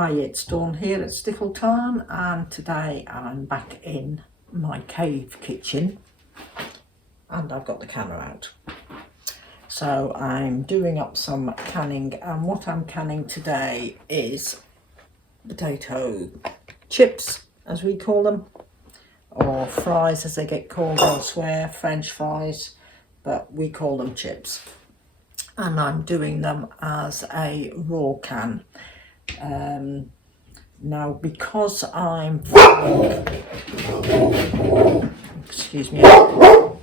Hi, it's Dawn here at Stickletown, and today I'm back in my cave kitchen and I've got the camera out. So I'm doing up some canning, and what I'm canning today is potato chips, as we call them, or fries as they get called elsewhere, French fries, but we call them chips. And I'm doing them as a raw can. Now, because I'm excuse me,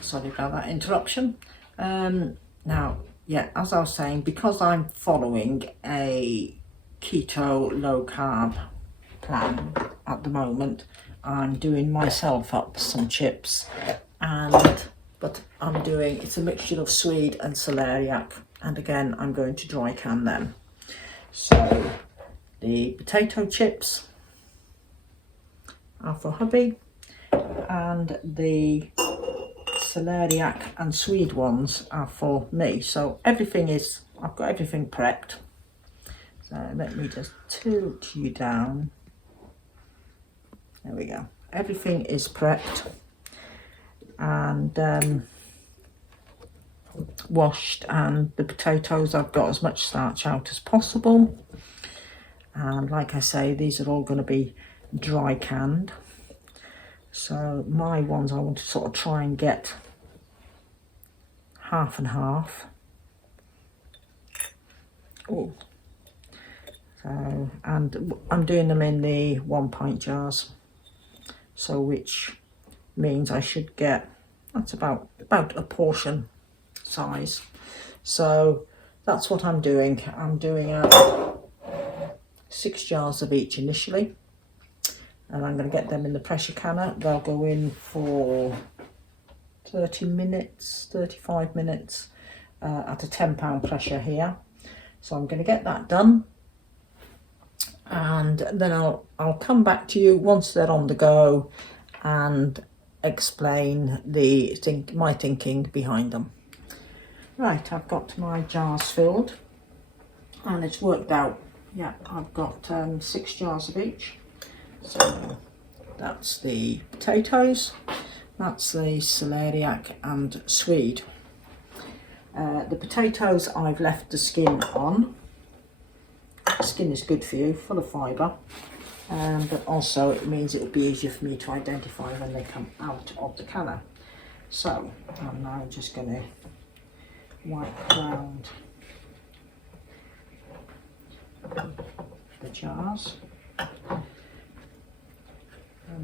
sorry about that interruption. Now, yeah, as I was saying, because I'm following a keto low carb plan at the moment, I'm doing myself up some chips, but I'm doing, it's a mixture of Swede and celeriac, and again I'm going to dry can them. So the potato chips are for hubby, and the celeriac and Swede ones are for me. So everything is, I've got everything prepped. So let me just tilt you down. There we go. Everything is prepped and washed, and the potatoes, I've got as much starch out as possible. And like I say, these are all going to be dry canned. So my ones, I want to sort of try and get half and half. Oh, so, and I'm doing them in the 1 pint jars. So which means I should get, that's about a portion size. So that's what I'm doing. I'm doing 6 jars of each initially, and I'm going to get them in the pressure canner. They'll go in for 30 minutes, 35 minutes at a 10-pound pressure here. So I'm going to get that done, and then I'll come back to you once they're on the go and explain my thinking behind them. Right, I've got my jars filled, and it's worked out. Yeah, I've got 6 jars of each. So that's the potatoes, that's the celeriac and Swede. The potatoes, I've left the skin on. The skin is good for you, full of fibre, but also it means it'll be easier for me to identify when they come out of the canner. So I'm now just going to wipe around the jars and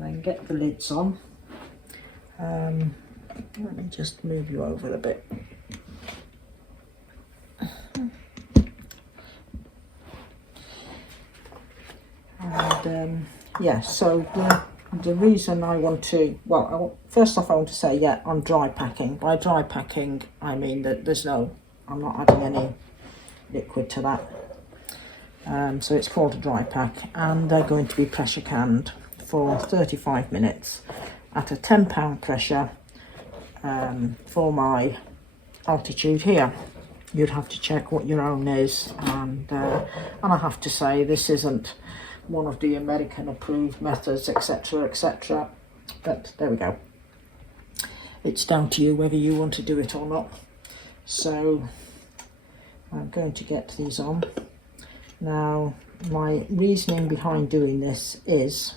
then get the lids on. Let me just move you over a bit. And yeah, so the reason I want to, first off I want to say, yeah, I'm dry packing. By dry packing I mean that I'm not adding any liquid to that. So it's called a dry pack, and they're going to be pressure canned for 35 minutes at a 10-pound pressure for my altitude here. You'd have to check what your own is, and I have to say this isn't one of the American approved methods, etc, etc, but there we go. It's down to you whether you want to do it or not. So I'm going to get these on. Now, my reasoning behind doing this is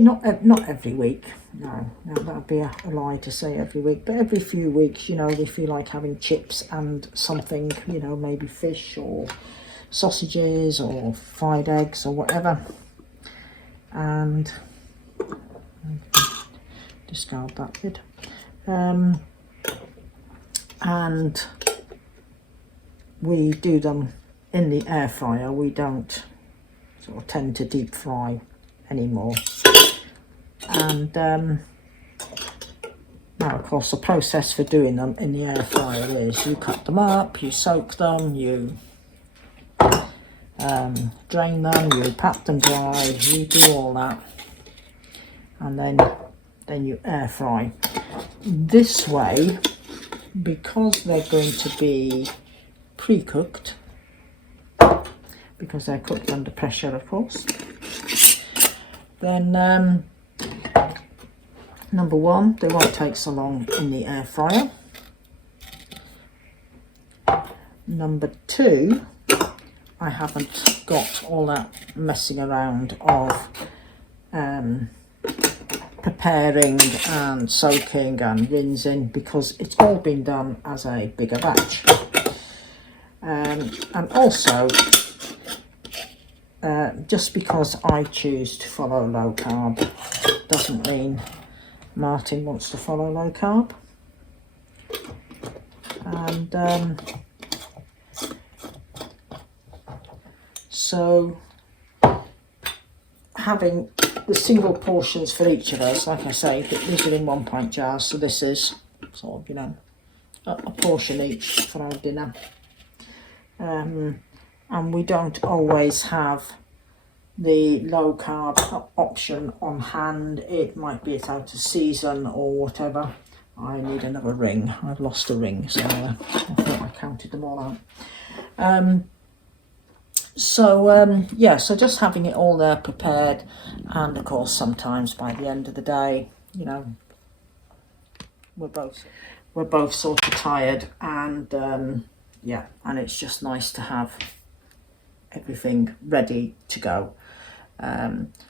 not every week. No, that'd be a lie to say every week, but every few weeks, we feel like having chips and something, maybe fish or sausages or fried eggs or whatever. And discard that lid. And we do them in the air fryer. We don't sort of tend to deep fry anymore. And now of course the process for doing them in the air fryer is you cut them up, you soak them, you drain them, you pat them dry, you do all that, and then you air fry. This way because they're going to be pre-cooked, because they're cooked under pressure, of course, then number one, they won't take so long in the air fryer. Number two, I haven't got all that messing around of preparing and soaking and rinsing, because it's all been done as a bigger batch. And also, just because I choose to follow low carb doesn't mean Martin wants to follow low carb. And so having the single portions for each of us, like I say, these are in 1 pint jars, so this is sort of, you know, a portion each for our dinner. And we don't always have the low carb option on hand. It might be it's out of season or whatever. I need another ring. I've lost a ring, so I thought I counted them all out. Yeah, so just having it all there prepared, and of course sometimes by the end of the day, you know, we're both sort of tired, and yeah, and it's just nice to have everything ready to go.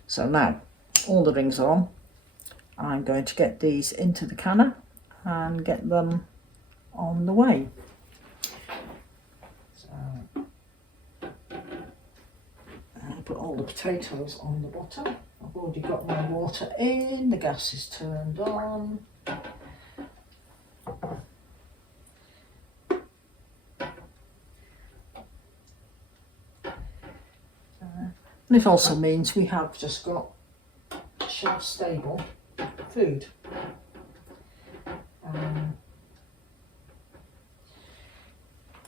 So now all the rings are on. I'm going to get these into the canner and get them on the way. So I'll put all the potatoes on the bottom. I've already got my water in, the gas is turned on. And it also means we have just got shelf stable food.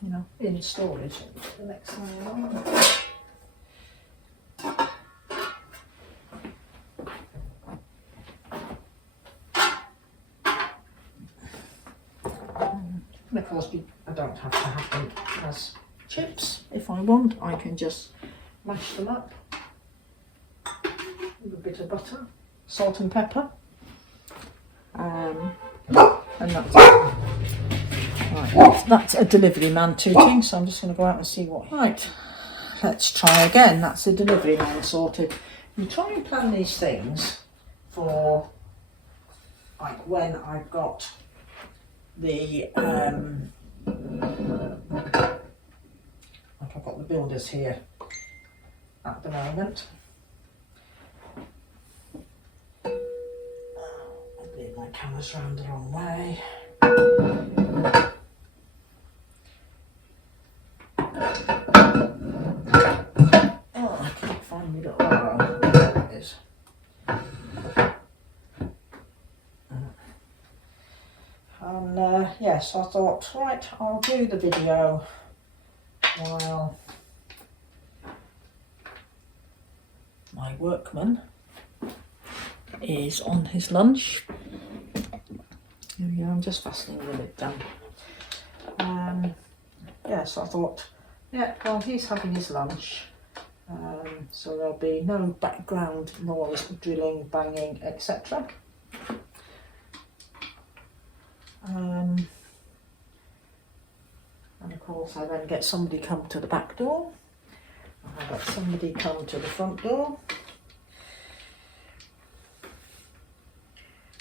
You know, in storage. The next thing along. And of course, I don't have to have them as chips. If I want, I can just mash them up with a bit of butter, salt and pepper, and that's it. Right, that's a delivery man tooting, so I'm just going to go out and see what. Right, let's try again. That's a delivery man sorted. You try and plan these things for like when I've got the like I've got the builders here at the moment. I believe my camera's round the wrong way. Oh, I can't find me little arrow. There it is. And yes, I thought, right, I'll do the video while my workman is on his lunch. Here we go, I'm just fastening the lid down. Yes, I thought, yeah, well, he's having his lunch, so there'll be no background noise, drilling, banging, etc. And of course I then get somebody come to the back door, I get somebody come to the front door.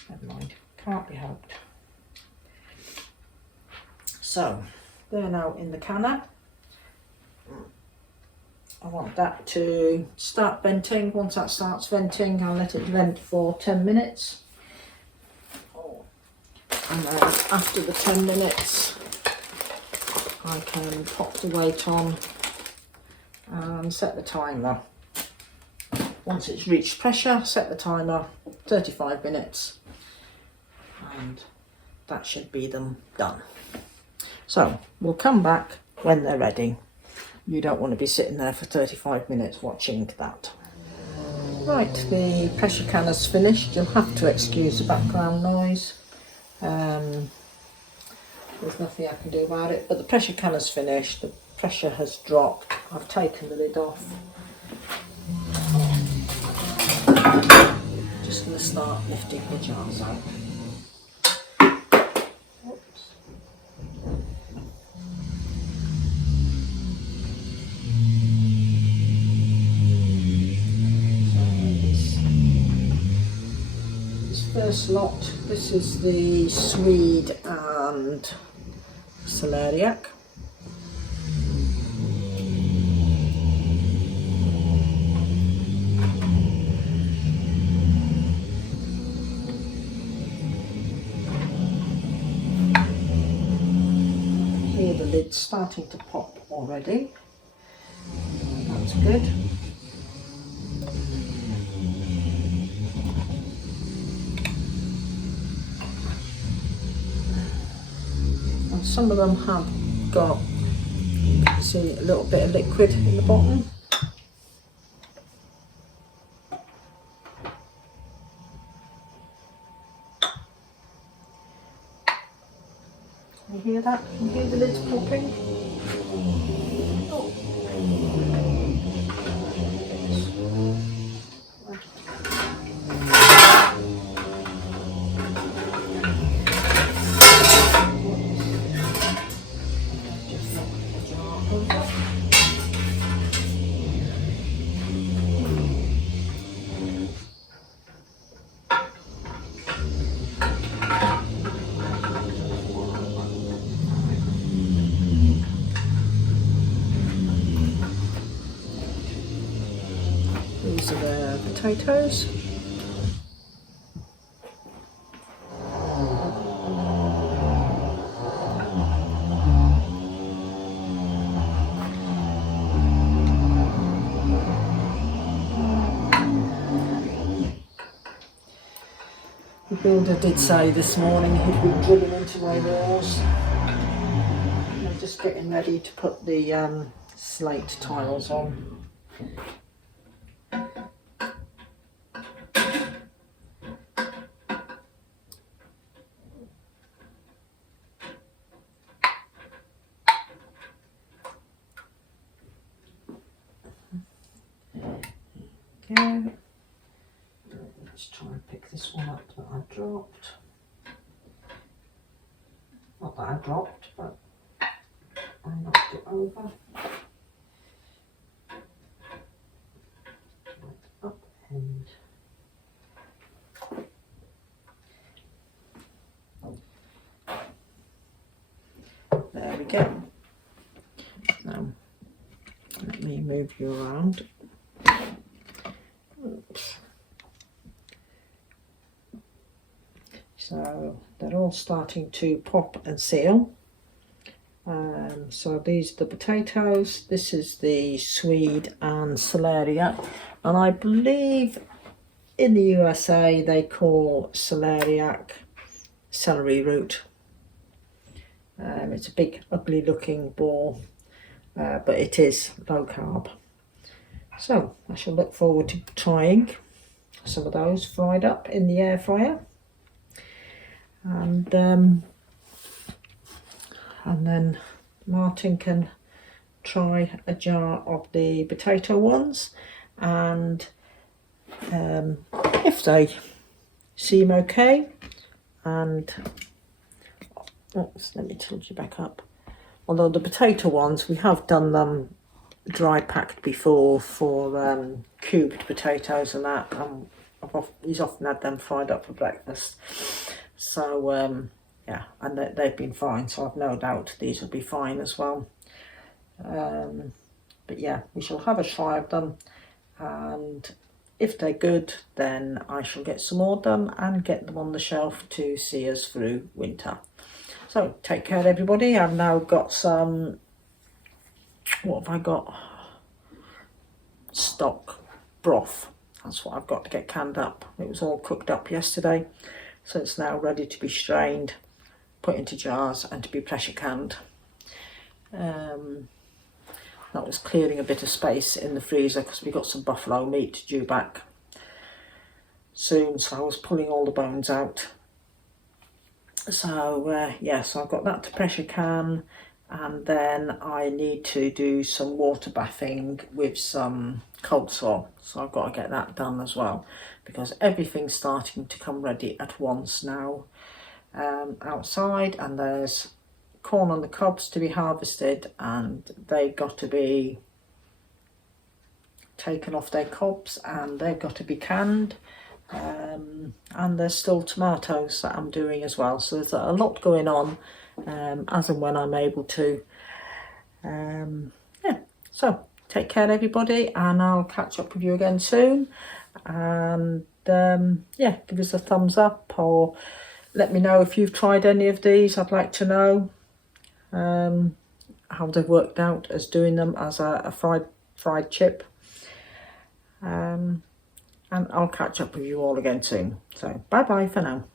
Never mind, can't be helped. So they're now in the canner. I want that to start venting. Once that starts venting, I'll let it vent for 10 minutes. And then after the 10 minutes, I can pop the weight on and set the timer. Once it's reached pressure, set the timer, 35 minutes, and that should be them done. So we'll come back when they're ready. You don't want to be sitting there for 35 minutes watching that. Right, the pressure canner's finished. You'll have to excuse the background noise. There's nothing I can do about it, but the pressure can is finished, the pressure has dropped. I've taken the lid off. Just going to start lifting the jars out. Oops. First lot, this is the Swede and Celeriac. Here the lid's starting to pop already. That's good. And some of them have got, you can see, a little bit of liquid in the bottom. Can you hear that? Can you hear the lids popping? Oh. These are the potatoes. The builder did say this morning he'd been drilling into my walls. I'm just getting ready to put the slate tiles on. Okay. Let's try and pick this one up that I dropped. Not that I dropped, but I knocked it over. Right up and there we go. So let me move you around. Oops. So they're all starting to pop and seal. So these are the potatoes, this is the Swede and Celeriac, and I believe in the USA they call Celeriac celery root. It's a big ugly looking ball, but it is low carb. So I shall look forward to trying some of those fried up in the air fryer. And then Martin can try a jar of the potato ones, and if they seem okay, and oops, let me tilt you back up. Although the potato ones, we have done them dry packed before for cubed potatoes and that. He's often had them fried up for breakfast. So yeah, and they've been fine, so I've no doubt these will be fine as well. But yeah, we shall have a try of them, and if they're good, then I shall get some more done and get them on the shelf to see us through winter. So take care everybody. I've now got some, what have I got? Stock broth. That's what I've got to get canned up. It was all cooked up yesterday, so it's now ready to be strained, put into jars and to be pressure canned. That was clearing a bit of space in the freezer because we got some buffalo meat due back soon, so I was pulling all the bones out. So yeah, so I've got that to pressure can, and then I need to do some water bathing with some coleslaw, so I've got to get that done as well, because everything's starting to come ready at once now outside, and there's corn on the cobs to be harvested, and they've got to be taken off their cobs and they've got to be canned. And there's still tomatoes that I'm doing as well, so there's a lot going on as and when I'm able to. Yeah, so take care everybody, and I'll catch up with you again soon. And yeah, give us a thumbs up, or let me know if you've tried any of these. I'd like to know how they've worked out as doing them as a fried chip. And I'll catch up with you all again soon. So bye bye for now.